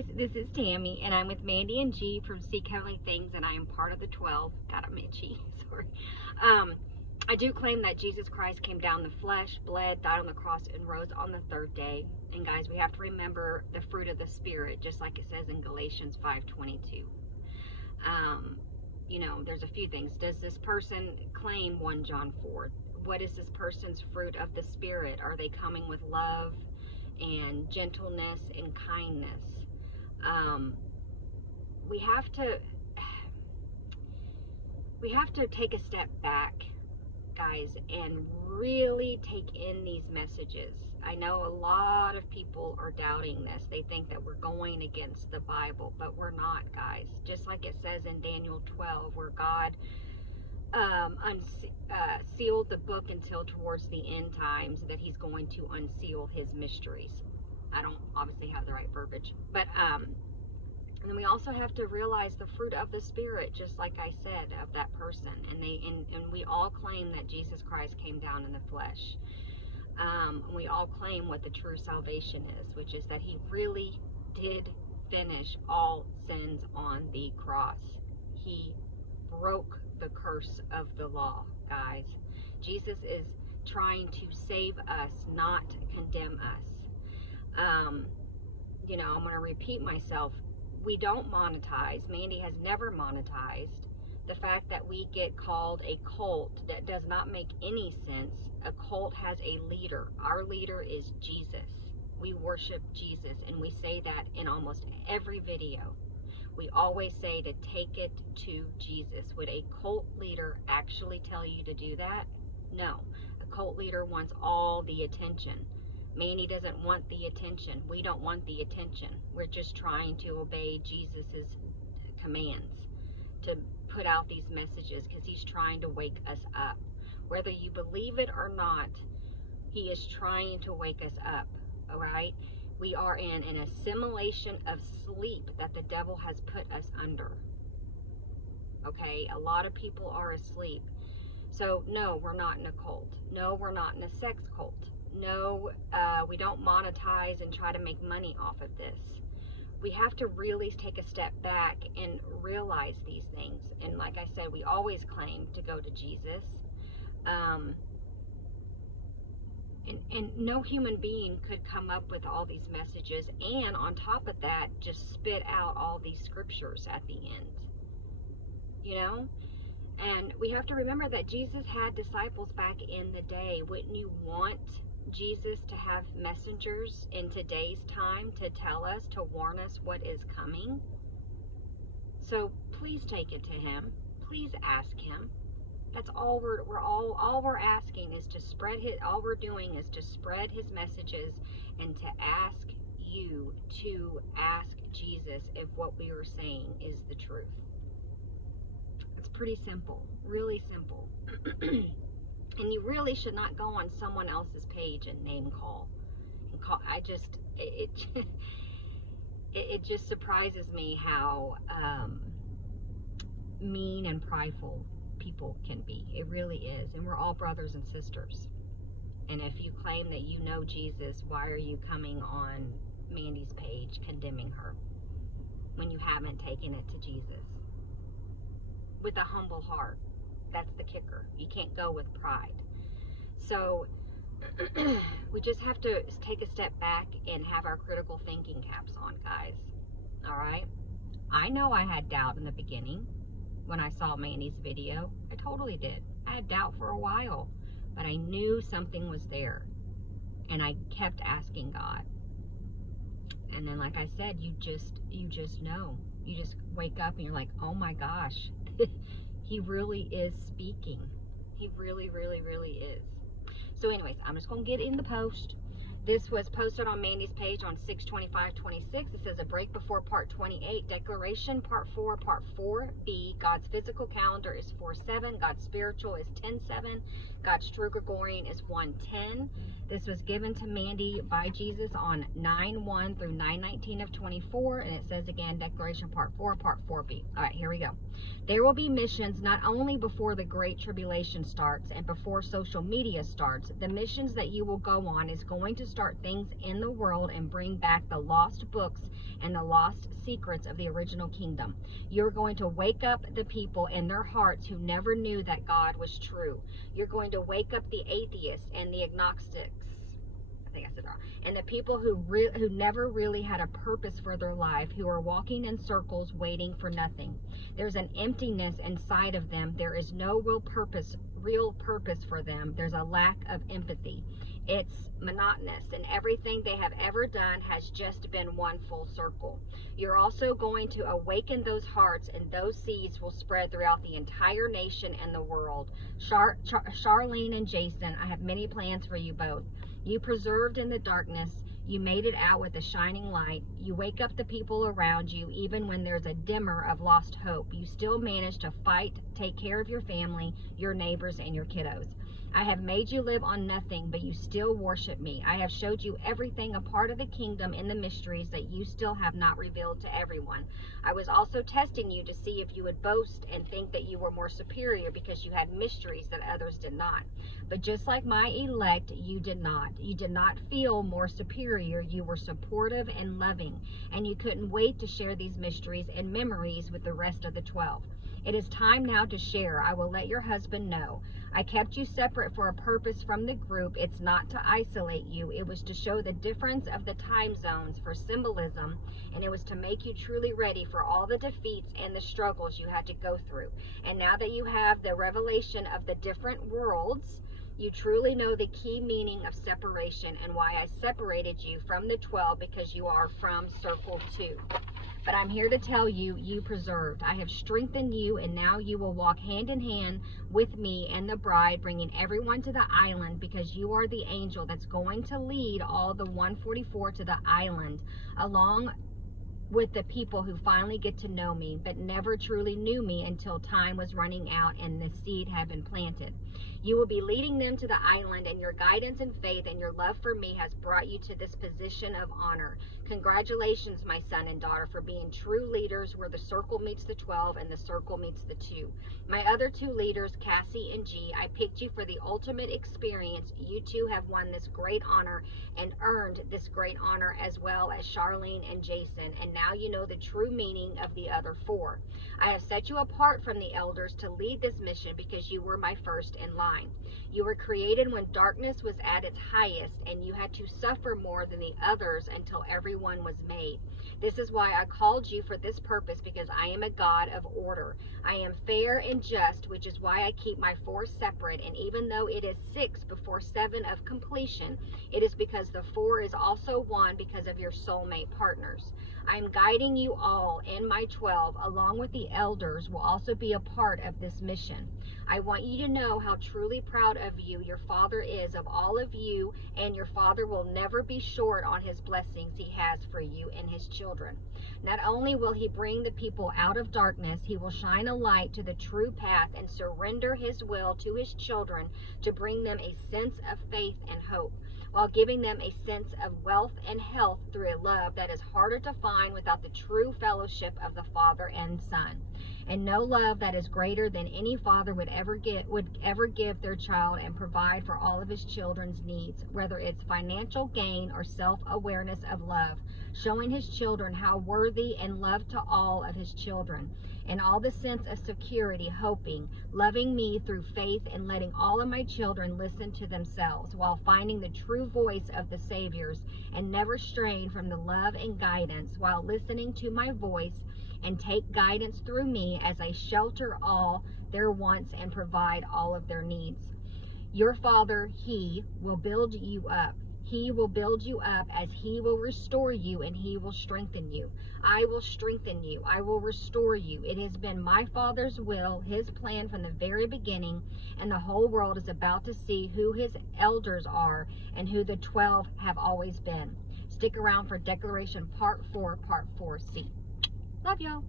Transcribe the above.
guys, this is Tammy, and I'm with Mandy and G from Seek Heavenly Things, and I am part of the 12. God, I'm itchy. Sorry. I do claim that Jesus Christ came down in the flesh, bled, died on the cross, and rose on the third day. And guys, we have to remember the fruit of the Spirit, just like it says in Galatians 5:22. You know, there's a few things. Does this person claim 1 John 4? What is this person's fruit of the Spirit? Are they coming with love and gentleness and kindness? We have to take a step back, guys, and really take in these messages. I know a lot of people are doubting this. They think that we're going against the Bible, but we're not, guys. Just like it says in Daniel 12, where God sealed the book until towards the end times, that he's going to unseal his mysteries. I don't obviously have the right verbiage, but and then we also have to realize the fruit of the Spirit, just like I said, of that person. And we all claim that Jesus Christ came down in the flesh. We all claim what the true salvation is, which is that he really did finish all sins on the cross. He broke the curse of the law, guys. Jesus is trying to save us, not condemn us. You know, I'm going to repeat myself. We don't monetize. Mandy has never monetized. The fact that we get called a cult, that does not make any sense. A cult has a leader. Our leader is Jesus. We worship Jesus, and we say that in almost every video. We always say to take it to Jesus. Would a cult leader actually tell you to do that? No. A cult leader wants all the attention. Mandy doesn't want the attention. We don't want the attention. We're just trying to obey Jesus's commands, to put out these messages, because he's trying to wake us up. Whether you believe it or not, he is trying to wake us up, all right? We are in an assimilation of sleep that the devil has put us under, okay? A lot of people are asleep. So, no, we're not in a cult. No, we're not in a sex cult. No, we don't monetize and try to make money off of this. We have to really take a step back and realize these things. And like I said, we always claim to go to Jesus. And no human being could come up with all these messages, and on top of that, just spit out all these scriptures at the end. You know? And we have to remember that Jesus had disciples back in the day. Wouldn't you want Jesus to have messengers in today's time to tell us, to warn us what is coming? So please take it to him. Please ask him. That's all we're asking is to spread his, all we're doing is to spread his messages, and to ask you to ask Jesus if what we are saying is the truth. It's pretty simple, really simple. And you really should not go on someone else's page and name call. It just surprises me how mean and prideful people can be. It really is. And we're all brothers and sisters. And if you claim that you know Jesus, why are you coming on Mandy's page condemning her when you haven't taken it to Jesus? With a humble heart. That's the kicker. You can't go with pride. So we just have to take a step back and have our critical thinking caps on, guys. All right? I know I had doubt in the beginning when I saw Mandy's video. I totally did. I had doubt for a while, but I knew something was there, and I kept asking God. And then, like I said, you just know. You just wake up and you're like, oh my gosh, he really is speaking. He really, really, really is. So anyways, I'm just going to get in the post. This was posted on Mandy's page on 6/25/26. It says a break before part 28. Declaration part 4, part 4b. God's physical calendar is 4/7. God's spiritual is 10/7. God's true Gregorian is 1/10. This was given to Mandy by Jesus on 9/1 through 9/19 of 24. And it says again, Declaration part 4, part 4b. All right, here we go. There will be missions not only before the Great Tribulation starts and before social media starts. The missions that you will go on is going to start things in the world and bring back the lost books and the lost secrets of the original kingdom. You're going to wake up the people in their hearts who never knew that God was true. You're going to wake up the atheists and the agnostics. I think I said that wrong. And the people who never really had a purpose for their life, who are walking in circles waiting for nothing. There's an emptiness inside of them. There is no real purpose for them. There's a lack of empathy. It's monotonous, and everything they have ever done has just been one full circle. You're also going to awaken those hearts, and those seeds will spread throughout the entire nation and the world. Charlene and Jason, I have many plans for you both. You preserved in the darkness. You made it out with a shining light. You wake up the people around you even when there's a dimmer of lost hope. You still manage to fight, take care of your family, your neighbors, and your kiddos. I have made you live on nothing, but you still worship me. I have showed you everything, a part of the kingdom in the mysteries that you still have not revealed to everyone. I was also testing you to see if you would boast and think that you were more superior because you had mysteries that others did not. But just like my elect, you did not. You did not feel more superior. You were supportive and loving, and you couldn't wait to share these mysteries and memories with the rest of the 12. It is time now to share. I will let your husband know. I kept you separate for a purpose from the group. It's not to isolate you. It was to show the difference of the time zones for symbolism, and it was to make you truly ready for all the defeats and the struggles you had to go through. And now that you have the revelation of the different worlds, you truly know the key meaning of separation and why I separated you from the 12, because you are from circle 2. But I'm here to tell you, you preserved. I have strengthened you, and now you will walk hand in hand with me and the bride, bringing everyone to the island, because you are the angel that's going to lead all the 144 to the island, along with the people who finally get to know me, but never truly knew me until time was running out and the seed had been planted. You will be leading them to the island, and your guidance and faith and your love for me has brought you to this position of honor. Congratulations, my son and daughter, for being true leaders where the circle meets the 12 and the circle meets the 2. My other 2 leaders, Cassie and G, I picked you for the ultimate experience. You two have won this great honor and earned this great honor, as well as Charlene and Jason, and now you know the true meaning of the other 4. I have set you apart from the elders to lead this mission because you were my first in line. You were created when darkness was at its highest, and you had to suffer more than the others until everyone was made. This is why I called you for this purpose, because I am a God of order. I am fair and just, which is why I keep my 4 separate, and even though it is 6 before 7 of completion, it is because the 4 is also 1 because of your soulmate partners. I am guiding you all, and my 12, along with the elders, will also be a part of this mission. I want you to know how truly proud of you your Father is of all of you, and your Father will never be short on his blessings he has for you and his children. Not only will he bring the people out of darkness, he will shine a light to the true path and surrender his will to his children to bring them a sense of faith and hope, while giving them a sense of wealth and health through a love that is harder to find without the true fellowship of the Father and Son. And no love that is greater than any father would ever give their child and provide for all of his children's needs, whether it's financial gain or self-awareness of love, showing his children how worthy and love to all of his children, and all the sense of security, hoping, loving me through faith, and letting all of my children listen to themselves while finding the true voice of the Saviors, and never straying from the love and guidance while listening to my voice, and take guidance through me as I shelter all their wants and provide all of their needs. Your Father, he will build you up. He will build you up as he will restore you, and he will strengthen you. I will strengthen you. I will restore you. It has been my Father's will, his plan from the very beginning, and the whole world is about to see who his elders are and who the 12 have always been. Stick around for Declaration Part 4, Part 4C. Love y'all.